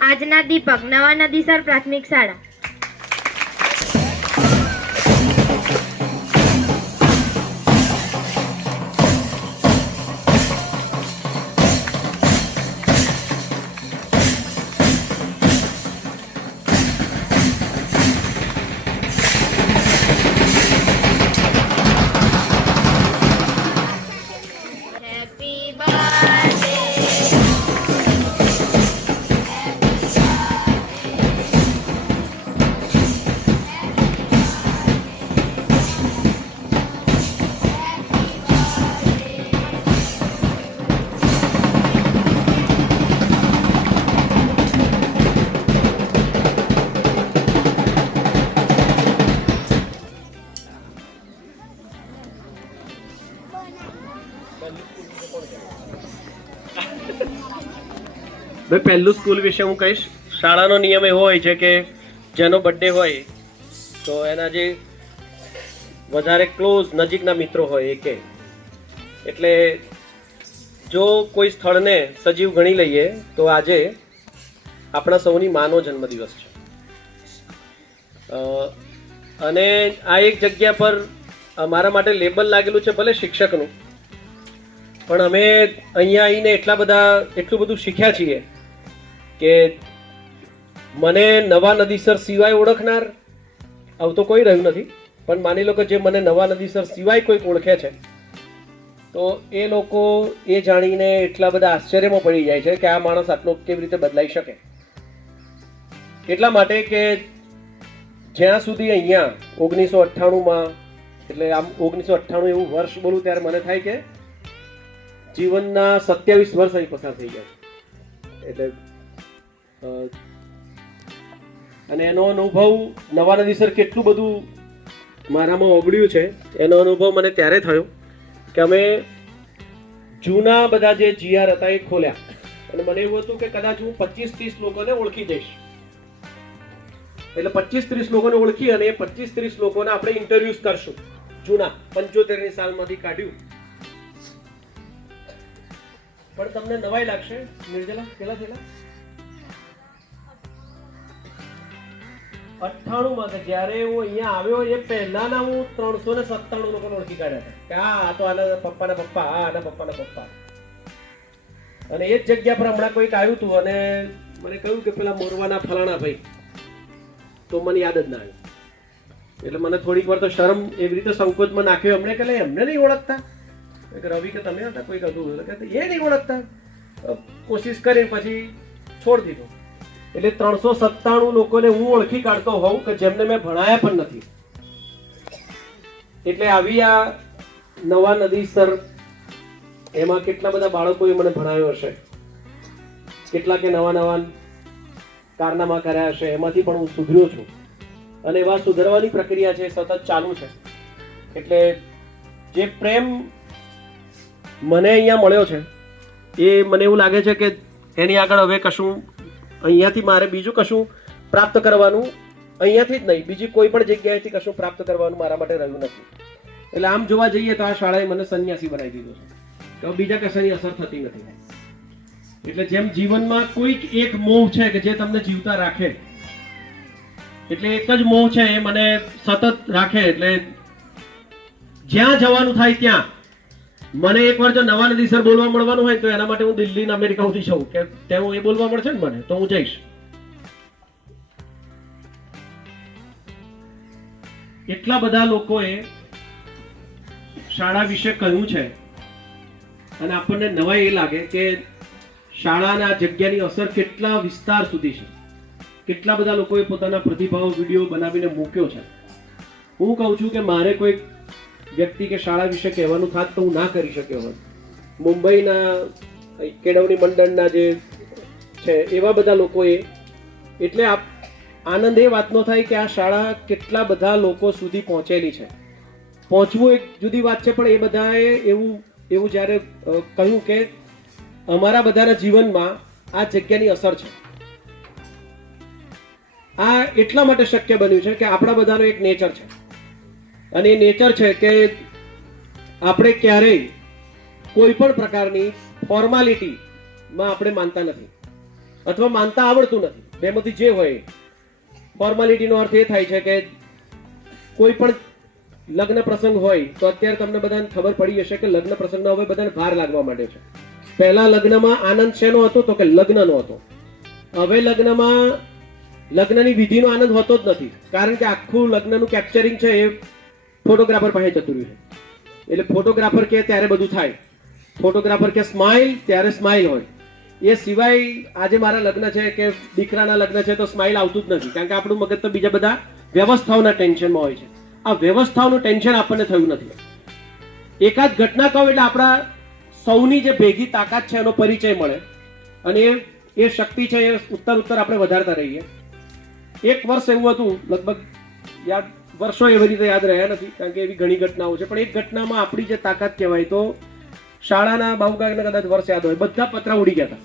આજના દીપક નવા નદીસર પ્રાથમિક શાળા. પહેલું સ્કૂલ વિશે હું કહીશ. શાળાનો નિયમ એવો હોય છે કે જેનો બર્થડે હોય તો એના જે વધારે ક્લોઝ નજીકના મિત્રો હોય એ કે, એટલે જો કોઈ સ્થળને સજીવ ગણી લઈએ તો આજે આપણા સૌની માનો જન્મદિવસ છે. અને આ એક જગ્યા પર મારા માટે લેબલ લાગેલું છે, ભલે શિક્ષકનું, પણ અમે અહીંયા આવીને એટલું બધું શીખ્યા છીએ કે મને નવા નદીસર સિવાય ઓળખનાર આવું તો કોઈ રહ્યું નથી, પણ માની લો કે જે મને નવા નદીસર સિવાય કોઈક ઓળખે છે તો એ લોકો એ જાણીને એટલા બધા આશ્ચર્યમાં પડી જાય છે કે આ માણસ આટલો કેવી રીતે બદલાઈ શકે. એટલા માટે કે જ્યાં સુધી અહીંયા 1998માં, એટલે આમ 1998 એવું વર્ષ બોલું ત્યારે મને થાય કે જીવનના 27 વર્ષ અહીં પસાર થઈ ગયા. એટલે અને એનો અનુભવ નવા નદીસર કેટલું બધું મારામાં ઓગળ્યું છે એનો અનુભવ મને ત્યારે થયો કે અમે જૂના બધા જે જીઆર હતા એ ખોલ્યા અને મને એવું હતું કે કદાચ હું 25-30 લોકોને ઓળખી જઈશ. એટલે 25-30 લોકોને ઓળખી અને એ 25-30 લોકોને આપણે ઇન્ટરવ્યુઝ કરશું. જૂના 75ની સાલમાંથી કાઢ્યું. પણ તમને નવાઈ લાગશે નિર્જલા, કેટલા થયેલા? 98માં કે જ્યારે હું અહીંયા આવ્યો એ પહેલાના હું 397 લોકોને ઓળખી કાઢ્યા હતા કે આ તો આના પપ્પાના પપ્પા, આ આના પપ્પાના પપ્પા. અને એ જ જગ્યા પર હમણાં કોઈક આવ્યું હતું અને મને કહ્યું કે પેલા મોરવાના ફલાણા ભાઈ, તો મને યાદ જ ના આવ્યું. એટલે મને થોડીક વાર તો શરમ એવી રીતે સંકોચમાં નાખ્યો એમણે કે એમને નહીં ઓળખતા. રવિ કે તમે હતા કોઈક હતું, એ નહીં ઓળખતા. કોશિશ કરી પછી છોડી દીધો. એટલે 397 લોકોને હું ઓળખી કાઢતો હોઉં કે જેમને મેં ભણાયા પણ નથી. એટલે આવી આ નવા નદીસર એમાં કેટલા બધા બાળકોએ મને ભણાવ્યો હશે, કેટલાકે નવા કારનામા કર્યા હશે, એમાંથી પણ હું સુધર્યો છું. અને એવા સુધરવાની પ્રક્રિયા છે, સતત ચાલુ છે. એટલે જે પ્રેમ મને અહીંયા મળ્યો છે એ મને એવું લાગે છે કે એની આગળ હવે કશું અહીંયાથી મારે બીજું કશું પ્રાપ્ત કરવાનું, અહીંયાથી જ નહીં બીજી કોઈ પણ જગ્યાએથી કશું પ્રાપ્ત કરવાનું મારા માટે રહ્યું નથી. એટલે આમ જોવા જઈએ તો આ શાળાએ મને સંન્યાસી બનાવી દીધો છે, તો બીજા કશાની અસર થતી નથી. એટલે જેમ જીવનમાં કોઈક એક મોહ છે કે જે તમને જીવતા રાખે, એટલે એક જ મોહ છે એ મને સતત રાખે. એટલે જ્યાં જવાનું થાય ત્યાં મને એકવાર જો નવા નદીસર બોલવા મળવાનું હોય તો એના માટે હું દિલ્હી ને અમેરિકા સુધી જઉં કે ત્યાં એ બોલવા મળશે ને મને તો હું જઈશ. એટલા બધા લોકોએ શાળા વિશે કહ્યું છે અને આપણને નવાઈ એ લાગે કે શાળાના જગ્યાની અસર કેટલા વિસ્તાર સુધી છે. કેટલા બધા લોકોએ પોતાના પ્રતિભાવ વિડીયો બનાવીને મૂક્યો છે. હું કહું છું કે મારે કોઈ વ્યક્તિ કે શાળા વિશે કહેવાનું થાત તો હું ના કરી શક્યો હોત. મુંબઈના કેળવણી મંડળના જે છે એવા બધા લોકોએ, એટલે આનંદ એ વાતનો થાય કે આ શાળા કેટલા બધા લોકો સુધી પહોંચેલી છે. પહોંચવું એક જુદી વાત છે, પણ એ બધાએ એવું જ્યારે કહ્યું કે અમારા બધાના જીવનમાં આ જગ્યાની અસર છે. આ એટલા માટે શક્ય બન્યું છે કે આપણા બધાનો એક નેચર છે અને એ નેચર છે કે આપણે ક્યારેય કોઈ પણ પ્રકારની ફોર્માલિટીમાં આપણે માનતા નથી. અથવા માનતા આવડતું નથી, બેમાંથી જે હોય. ફોર્માલિટીનો અર્થ એ થાય છે કે કોઈ પણ લગ્ન પ્રસંગ હોય તો અત્યારે તમને બધાને ખબર પડી હશે કે લગ્ન પ્રસંગનો હવે બધાને ભાર લાગવા માંડ્યો છે. પહેલા લગ્નમાં આનંદ શેનો હતો તો કે લગ્નનો હતો. હવે લગ્નની વિધિનો આનંદ હોતો જ નથી, કારણ કે આખું લગ્નનું કેપ્ચરિંગ છે એ ફોટોગ્રાફર પાસે જતું રહ્યું છે. એટલે ફોટોગ્રાફર કે ત્યારે બધું થાય, ફોટોગ્રાફર કે સ્માઇલ ત્યારે સ્માઇલ હોય. એ સિવાય આજે મારા લગ્ન છે કે દીકરાના લગ્ન છે તો સ્માઇલ આવતું જ નથી, કારણ કે આપણું મગજ તો બીજા બધા વ્યવસ્થાઓના ટેન્શનમાં હોય છે. આ વ્યવસ્થાઓનું ટેન્શન આપણને થયું નથી. એકાદ ઘટના કહો એટલે આપણા સૌની જે ભેગી તાકાત છે એનો પરિચય મળે, અને એ શક્તિ છે એ ઉત્તર આપણે વધારતા રહીએ. એક વર્ષ એવું હતું, લગભગ વર્ષો એવી રીતે યાદ રહ્યા નથી, કારણ કે એવી ઘણી ઘટનાઓ છે, પણ એક ઘટનામાં આપણી જે તાકાત કહેવાય તો શાળાના બાહુકાકને કદાચ વર્ષ યાદ હોય, બધા પતરા ઉડી ગયા હતા.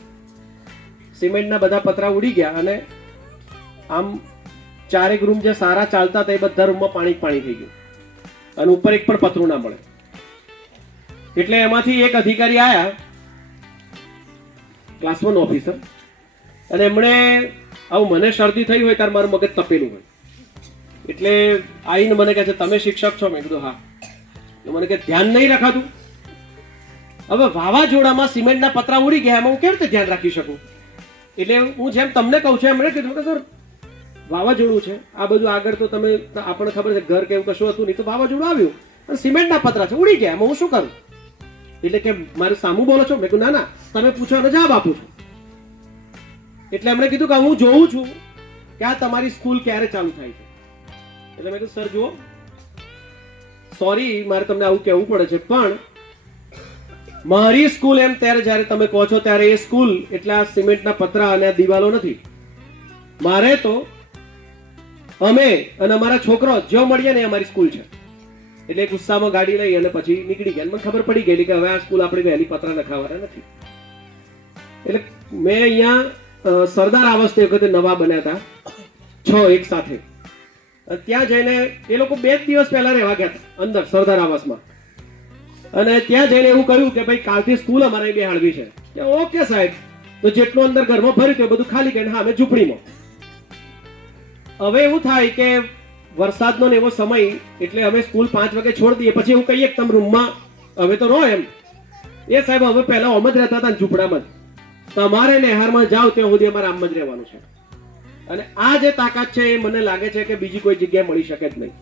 સિમેન્ટના બધા પતરા ઉડી ગયા અને આમ ચારેક રૂમ જે સારા ચાલતા હતા એ બધા રૂમમાં પાણી થઈ ગયું, અને ઉપર એક પણ પતરું ના મળે. એટલે એમાંથી એક અધિકારી આયા, ક્લાસ 1 ઓફિસર, અને એમણે આવું મને શરદી થઈ હોય ત્યારે મારું મગજ તપેલું હોય, એટલે આવીને મને કહે છે તમે શિક્ષક છો? મેં કીધું હા. મને કે ધ્યાન નહીં રખાતું? હવે વાવાઝોડામાં સિમેન્ટના પતરા ઉડી ગયા, એમાં હું કેવી રીતે ધ્યાન રાખી શકું? એટલે હું જેમ તમને કહું છું એમણે કીધું કે સર વાવાઝોડું છે, આ બધું આગળ તો તમે આપણને ખબર છે ઘર કે એવું કશું હતું નહીં, તો વાવાઝોડું આવ્યું અને સિમેન્ટના પતરા છે ઉડી ગયા, એમાં હું શું કરું? એટલે કે મારે સામું બોલો છો? મેં કીધું ના, તમે પૂછો અને જવાબ આપું છું. એટલે એમણે કીધું કે હું જોઉં છું કે આ તમારી સ્કૂલ ક્યારે ચાલુ થાય છે. એટલે મેં કીધું સર જુઓ, સોરી મારે તમને આવું કહેવું પડે છે, પણ મારી સ્કૂલ એમ ત્યારે જ્યારે તમે કહો છો ત્યારે એ સ્કૂલ એટલે આ સિમેન્ટના પતરા અને આ દિવાલો નથી. મારે તો અમે અને અમારા છોકરો જો મળીએ ને અમારી સ્કૂલ છે. એટલે ગુસ્સામાં ગાડી લઈ અને પછી નીકળી ગયા. મને ખબર પડી ગયેલી કે હવે આ સ્કૂલ આપણે વહેલી પતરા નખાવાના નથી. એટલે મેં અહીંયા સરદાર આવાસ તે વખતે નવા બન્યા હતા 6 એક સાથે. ત્યાં જઈને એ લોકો 2 દિવસ પહેલા રહેવા ગયા હતા અંદર સરદાર આવાસમાં, અને ત્યાં જઈને એવું કહ્યું કે ભાઈ કાલથી સ્કૂલ અમારે બેહાડવી છે. ઓકે સાહેબ. તો જેટલું અંદર ઘરમાં ભર્યું હતું બધું ખાલી કરીને હા અમે ઝૂંપડીમાં. હવે એવું થાય કે વરસાદનો ને એવો સમય, એટલે અમે સ્કૂલ 5 વાગે છોડી દઈએ, પછી એવું કહીએ કે તમે રૂમમાં હવે તો રહો એમ. એ સાહેબ હવે પહેલા આમ જ રહેતા હતા ઝૂંપડામાં જ, તમારે નેહારમાં જાઓ ત્યાં સુધી અમારે આમ જ રહેવાનું છે. અને આ જે તાકાત છે એ મને લાગે છે કે બીજી કોઈ જગ્યાએ મળી શકે જ નહીં,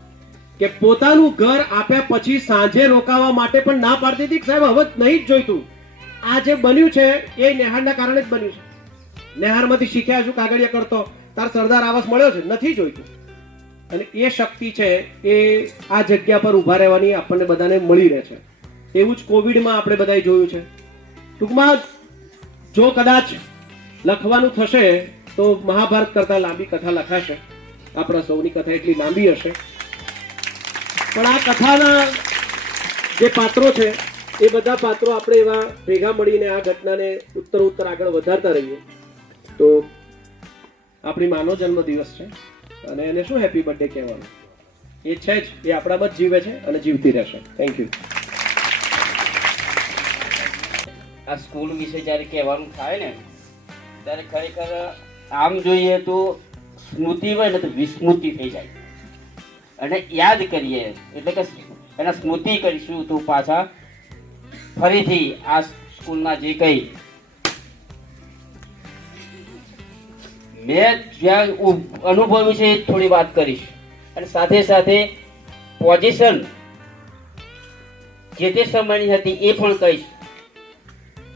કે પોતાનું ઘર આપ્યા પછી સાંજે રોકાવા માટે પણ ના પાડતી હતી. સાહેબ હવે નહીં જ જોઈતું. આ જે બન્યું છે એ નેહારના કારણે જ બન્યું છે. નેહારમાંથી શીખ્યા છું કાગળિયા કરતો, તાર સરદાર આવાસ મળ્યો છે, નથી જોઈતું. અને એ શક્તિ છે એ આ જગ્યા પર ઊભા રહેવાની આપણને બધાને મળી રહે છે. એવું જ કોવિડમાં આપણે બધાએ જોયું છે. ટૂંકમાં જો કદાચ લખવાનું થશે તો મહાભારત કરતા લાંબી કથા લખાશે. આપણા સૌની કથા એટલી લાંબી હશે, પણ આ કથાના જે પાત્રો છે એ બધા પાત્રો આપણે એવા ભેગા મળીને આ ઘટનાને ઉત્તર આગળ વધારતા રહીએ તો આપણી માનો જન્મ દિવસ છે અને એને શું હેપી બર્થડે કહેવાનું? એ છે જ, એ આપણામાં જ જીવે છે અને જીવતી રહેશે. Thank you. આ સ્કૂલ વિશે જ્યારે કહેવાનું થાય ને ત્યારે ખરેખર આમ જોઈએ તો સ્મૃતિ હોય ને તો વિસ્મૃતિ થઈ જાય, અને યાદ કરીએ એટલે કે એના સ્મૃતિ કરીશું તો પાછા ફરીથી આ સ્કૂલના જે કંઈ મેં જ્યાં અનુભવ્યું છે એ થોડી વાત કરીશ, અને સાથે સાથે પોઝિશન જે તે સમયની હતી એ પણ કહીશ,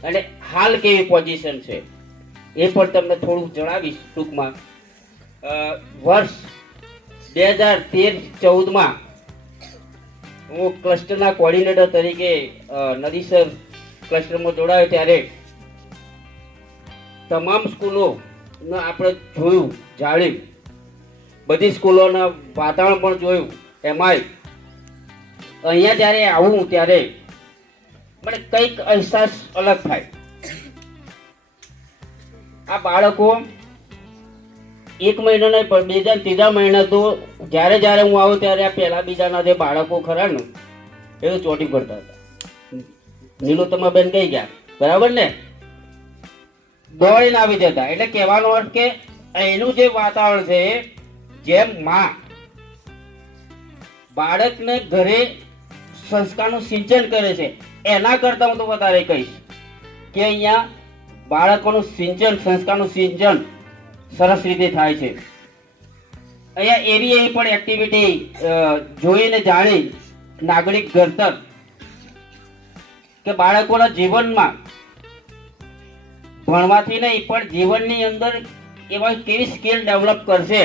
અને હાલ કેવી પોઝિશન છે એ પણ તમને થોડું જણાવીશ ટૂંકમાં. વર્ષ 2013-14માં હું ક્લસ્ટરના કોર્ડિનેટર તરીકે નદીસર ક્લસ્ટરમાં જોડાયો ત્યારે તમામ સ્કૂલો આપણે જોયું, જાળ્યું, બધી સ્કૂલોના વાતાવરણ પણ જોયું. એમાંય અહીંયા જ્યારે આવું ત્યારે મને કંઈક અહેસાસ અલગ થાય. આ બાળકો 1 મહિના નહીં પણ 2-3 મહિના તો જ્યારે હું આવું ત્યારે આ પહેલા બીજાના જે બાળકો ખરા ને એ તો ચોટી પડતા હતા. નીલોત્તમાબેન કહી ગયા બરાબર ને, દોડીને આવી જતા. એટલે કહેવાનો અર્થ કે અહીંનું જે વાતાવરણ છે, જેમ માં બાળકને ઘરે સંસ્કારનું સિંચન કરે છે, એના કરતા હું તો વધારે કહીશ કે અહીંયા બાળકોનું સિંચન, સંસ્કારનું સિંચન સરસ રીતે થાય છે. અહીંયા એવી પણ એક્ટિવિટી જોઈને જાણી નાગરિક ઘડતર કે બાળકોના જીવનમાં ભણવાથી નહીં પણ જીવનની અંદર એવા કેવી સ્કિલ ડેવલપ કરશે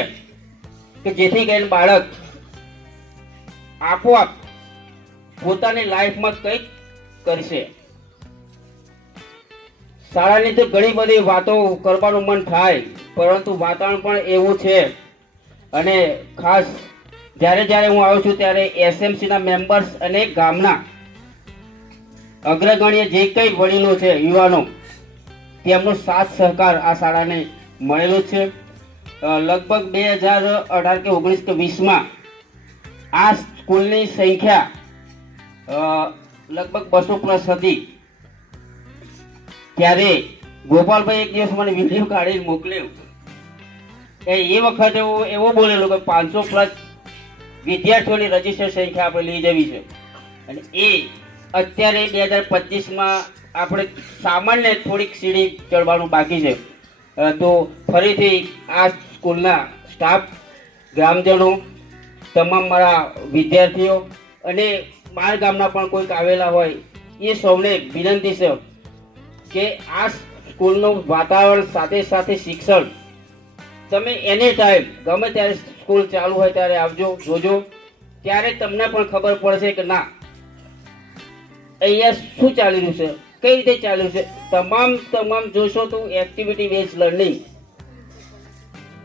કે જેથી કરીને બાળક આપોઆપ પોતાની લાઈફમાં કંઈક કરશે. શાળાની તો ઘણી બધી વાતો કરવાનું મન થાય, પરંતુ વાતાવરણ પણ એવું છે. અને ખાસ જ્યારે હું આવ્યો છું ત્યારે એસએમસીના મેમ્બર્સ અને ગામના અગ્રગણ્ય જે કંઈ વડીલો છે, યુવાનો, તેમનો સાથ સહકાર આ શાળાને મળેલો છે. લગભગ 2018 કે 19 કે 20માં આ સ્કૂલની સંખ્યા લગભગ 200+ હતી. ત્યારે ગોપાલભાઈ એક દિવસ મને વિડીયો કાઢીને મોકલ્યો. એ વખતે એવું બોલેલું કે 500+ વિદ્યાર્થીઓની રજીસ્ટર સંખ્યા આપણે લઈ જવી છે. અને એ અત્યારે 2025માં આપણે સામાન્ય થોડીક સીડી ચડવાનું બાકી છે. તો ફરીથી આ સ્કૂલના સ્ટાફ, ગ્રામજનો, તમામ મારા વિદ્યાર્થીઓ અને બાર ગામના પણ કોઈક આવેલા હોય, એ સૌને વિનંતી છે કે આ સ્કૂલનું વાતાવરણ સાથે સાથે શિક્ષણ તમે એની ટાઈમ ગમે ત્યારે સ્કૂલ ચાલુ હોય ત્યારે આવજો, જોજો. ત્યારે તમને પણ ખબર પડશે કે ના અહીંયા શું ચાલી રહ્યું છે, કઈ રીતે ચાલ્યું છે. તમામ જોશો તો એક્ટિવિટી બેઝ લર્નિંગ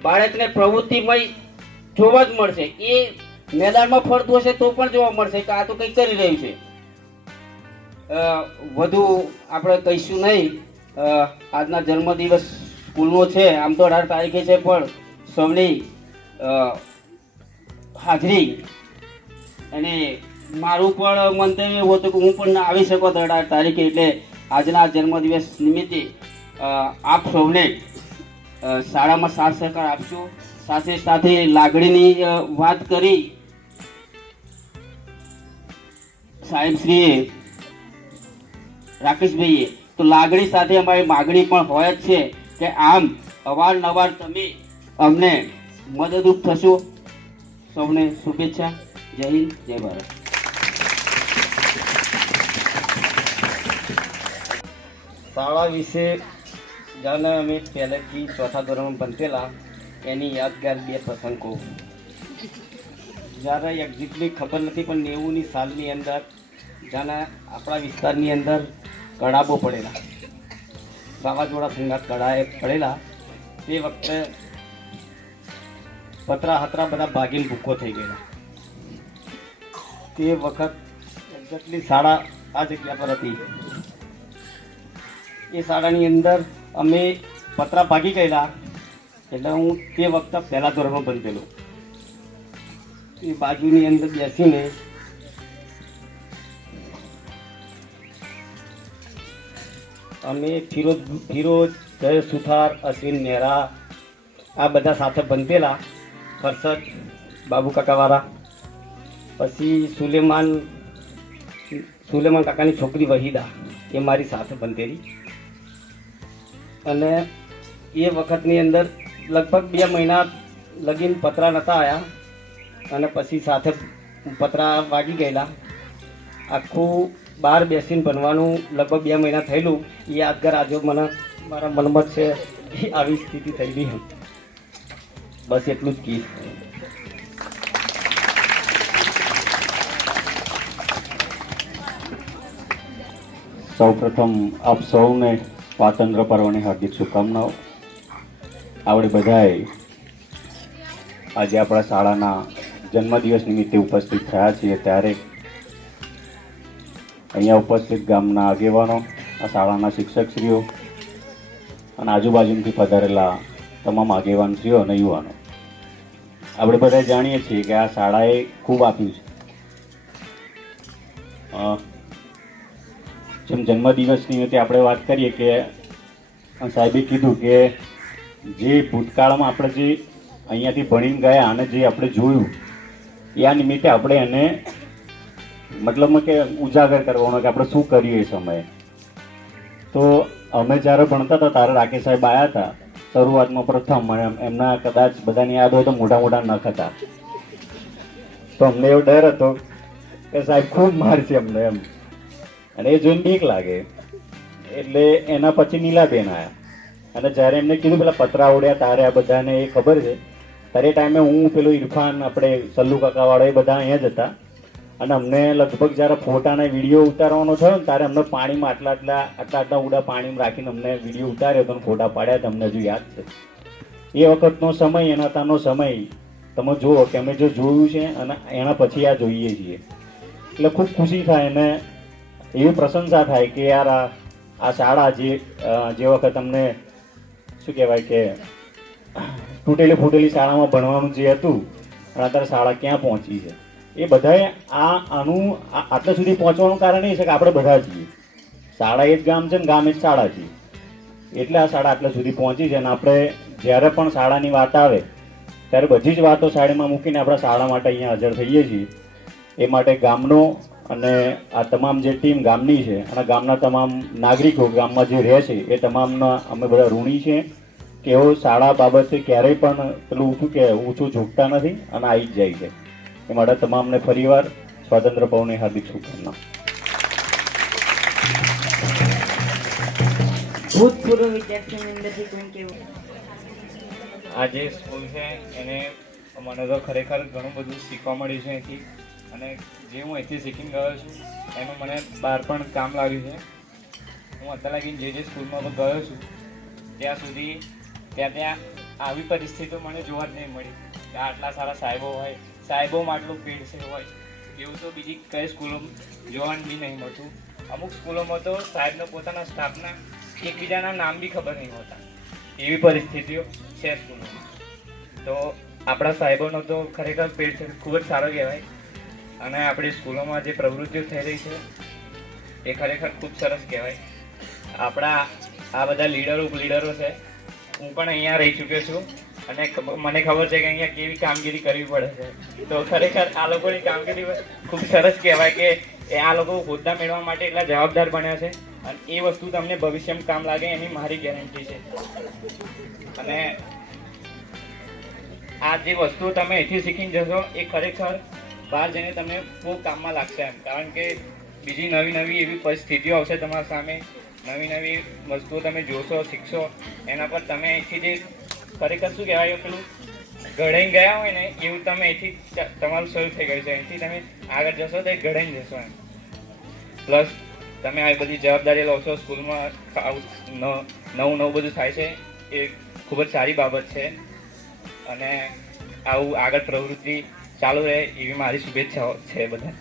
બાળકને પ્રવૃત્તિમય જોવા જ મળશે. એ મેદાનમાં ફરતું હશે તો પણ જોવા મળશે કે આ તો કંઈક કરી રહ્યું છે. વધુ આપણે કહીશું નહીં. આજના જન્મદિવસ સ્કૂલનો છે, આમ તો 18 તારીખે છે, પણ સૌની હાજરી અને મારું પણ મંતવ્ય એવું હતું કે હું પણ આવી શકો 18 તારીખે. એટલે આજના જન્મદિવસ નિમિત્તે આપ સૌને શાળામાં સાથ સહકાર આપશો. સાથે સાથે લાગણીની વાત કરી સાહેબશ્રીએ, રાકેશભાઈએ, તો લાગણી સાથે અમારી માગણી પણ હોય જ છે કે આમ અવારનવાર તમે અમને મદદરૂપ થશો. સૌને શુભેચ્છા. જય હિન્દ, જય ભારત. શાળા વિશે જાણે અમે પહેલેથી 4થા ધોરણમાં ભણતેલા એની યાદગાર 2 પ્રસંગ કહું. જ્યારે એક્ઝેક્ટલી ખબર નથી પણ 90ની સાલની અંદર જાણે આપણા વિસ્તારની અંદર કડાબો પડેલા, વાવાઝોડા સંગાત કડાએ પડેલા. તે વખતે પતરા હતરા બધા ભાગીને ભૂખો થઈ ગયેલા. તે વખત એક્ઝેક્ટલી શાળા આ જગ્યા પર હતી. એ શાળાની અંદર અમે પતરા ભાગી ગયેલા. એટલે હું તે વખતે પહેલા ધોરણમાં ભણતેલો. એ બાજુની અંદર બેસીને અમે ફિરોજ, જય સુથાર, અશ્વિન મહેરા આ બધા સાથે ભણતેલા. ફરસદ બાબુ કાકાવાળા, પછી સુલેમાન કાકાની છોકરી વહીદા એ મારી સાથે ભણતેલી. અને એ વખતની અંદર લગભગ 2 મહિના લગીન પતરા નહોતા આવ્યા અને પછી સાથે પતરા વાગી ગયેલા. આખું બહાર બેસીને ભણવાનું લગભગ 2 મહિના થયેલું. એ યાદગાર આજે મને મારા મનમાં છે. એ આવી સ્થિતિ થયેલી. બસ એટલું જ કહીશ. સૌપ્રથમ આપ સૌને સ્વાતંત્ર્ય પર્વની હાર્દિક શુભકામનાઓ. આપણે બધાએ આજે આપણા શાળાના જન્મદિવસ નિમિત્તે ઉપસ્થિત થયા છીએ. ત્યારે અહીંયા ઉપસ્થિત ગામના આગેવાનો, આ શાળાના શિક્ષકશ્રીઓ અને આજુબાજુથી પધારેલા તમામ આગેવાનશ્રીઓ અને યુવાનો, આપણે બધા જાણીએ છીએ કે આ શાળાએ ખૂબ આપ્યું છે. જેમ જન્મદિવસ નિમિત્તે આપણે વાત કરીએ કે અને સાહેબે કીધું કે જે ભૂતકાળમાં આપણે જે અહીંયાથી ભણીને ગયા અને જે આપણે જોયું એ આ નિમિત્તે આપણે એને મતલબમાં કે ઉજાગર કરવાનો કે આપણે શું કર્યું એ સમયે. તો અમે જ્યારે ભણતા હતા ત્યારે રાકેશ સાહેબ આવ્યા હતા શરૂઆતમાં પ્રથમ. એમના કદાચ બધાની યાદ હોય તો મોટા મોટા નખ હતા. તો અમને એવો ડર હતો કે સાહેબ ખૂબ મારશે અમને એમ, અને એ જોઈને બીક લાગે. એટલે એના પછી નીલાબેન આવ્યા અને જ્યારે એમને કીધું પેલા પતરા ઉડ્યા તારે આ બધાને એ ખબર છે, ત્યારે એ ટાઈમે હું પેલું ઇરફાન આપણે સલ્લુ કાકાવાળો એ બધા અહીંયા જ હતા. અને અમને લગભગ જ્યારે ફોટાના વિડીયો ઉતારવાનો થયો ને ત્યારે અમને પાણીમાં આટલા ઉડા પાણીમાં રાખીને અમને વિડીયો ઉતાર્યો હતો અને ફોટા પાડ્યા હતા. અમને હજુ યાદ છે એ વખતનો સમય, એના તાનો સમય તમે જુઓ કે અમે જો જોયું છે અને એના પછી આ જોઈએ છીએ એટલે ખૂબ ખુશી થાય અને એવી પ્રશંસા થાય કે યાર આ શાળા જે વખત અમને શું કહેવાય કે તૂટેલી ફૂટેલી શાળામાં ભણવાનું જે હતું અને અત્યારે શાળા ક્યાં પહોંચી છે. એ બધાએ આનું આટલા સુધી પહોંચવાનું કારણ એ છે કે આપણે બધા છીએ. શાળા એ જ ગામ છે ને ગામ એ જ શાળા છે, એટલે આ શાળા આટલા સુધી પહોંચી છે. અને આપણે જ્યારે પણ શાળાની વાત આવે ત્યારે બધી જ વાતો શાળામાં મૂકીને આપણા શાળા માટે અહીંયા હાજર થઈએ છીએ. એ માટે ગામનો અને આ તમામ જે ટીમ ગામની છે અને ગામના તમામ નાગરિકો ગામમાં જે રહે છે એ તમામના અમે બધા ઋણી છીએ કે એઓ શાળા બાબતે ક્યારેય પણ પેલું શું કે ઊંચું ઝૂકતા નથી અને આવી જ જાય છે. એ માટે તમામને ફરીવાર સ્વાતંત્ર્ય પર્વની હાર્દિક શુભકામના. ભૂતપૂર્વ વિદ્યાર્થીઓની કોઈ કેવું? આ જે સ્કૂલ છે એને મને તો ખરેખર ઘણું બધું શીખવા મળ્યું છે અહીંથી, અને જે હું અહીંથી શીખીને ગયો છું એનું મને બહાર પણ કામ લાગ્યું છે. હું અત્યાર લગીને જે સ્કૂલમાં ગયો છું ત્યાં સુધી ત્યાં આવી પરિસ્થિતિઓ મને જોવા જ નહીં મળી કે આટલા સારા સાહેબો હોય, સાહેબોમાં આટલું ભીડ છે હોય એવું તો બીજી કઈ સ્કૂલોમાં જોવાનું બી નહીં મળતું. અમુક સ્કૂલોમાં તો સાહેબને પોતાના સ્ટાફના એકબીજાના નામ બી ખબર નહીં હોતા, એવી પરિસ્થિતિઓ છે સ્કૂલોમાં. તો આપણા સાહેબોનો તો ખરેખર પેટ ખૂબ જ સારો કહેવાય. અને આપણી સ્કૂલોમાં જે પ્રવૃત્તિઓ થઈ રહી છે એ ખરેખર ખૂબ સરસ કહેવાય. આપણા આ બધા લીડરો છે, હું પણ અહીંયા રહી ચૂક્યો છું અને મને ખબર છે કે અહીંયા કેવી કામગીરી કરવી પડે છે. તો ખરેખર આ લોકોની કામગીરી ખૂબ સરસ કહેવાય કે આ લોકો હોદ્દા મેળવવા માટે એટલા જવાબદાર બન્યા છે અને એ વસ્તુ તમને ભવિષ્યમાં કામ લાગે એની મારી ગેરંટી છે. અને આ જે વસ્તુઓ તમે અહીંથી શીખીને જશો એ ખરેખર બહાર જઈને તમને બહુ કામમાં લાગશે એમ. કારણ કે બીજી નવી એવી પરિસ્થિતિઓ આવશે તમારા સામે, નવી વસ્તુઓ તમે જોશો, શીખશો, એના પર તમે અહીંથી જે ખરેખર શું કહેવાય પેલું ઘડાઈને ગયા હોય ને એવું તમે અહીંથી તમારું શરૂ થઈ ગયું છે. અહીંથી તમે આગળ જશો તો એ ઘડાઈને જશો એમ. પ્લસ તમે આવી બધી જવાબદારી લો છો, સ્કૂલમાં નવું બધું થાય છે એ ખૂબ જ સારી બાબત છે. અને આવું આગળ પ્રવૃત્તિ ચાલુ રહે એવી મારી શુભેચ્છાઓ છે બધા.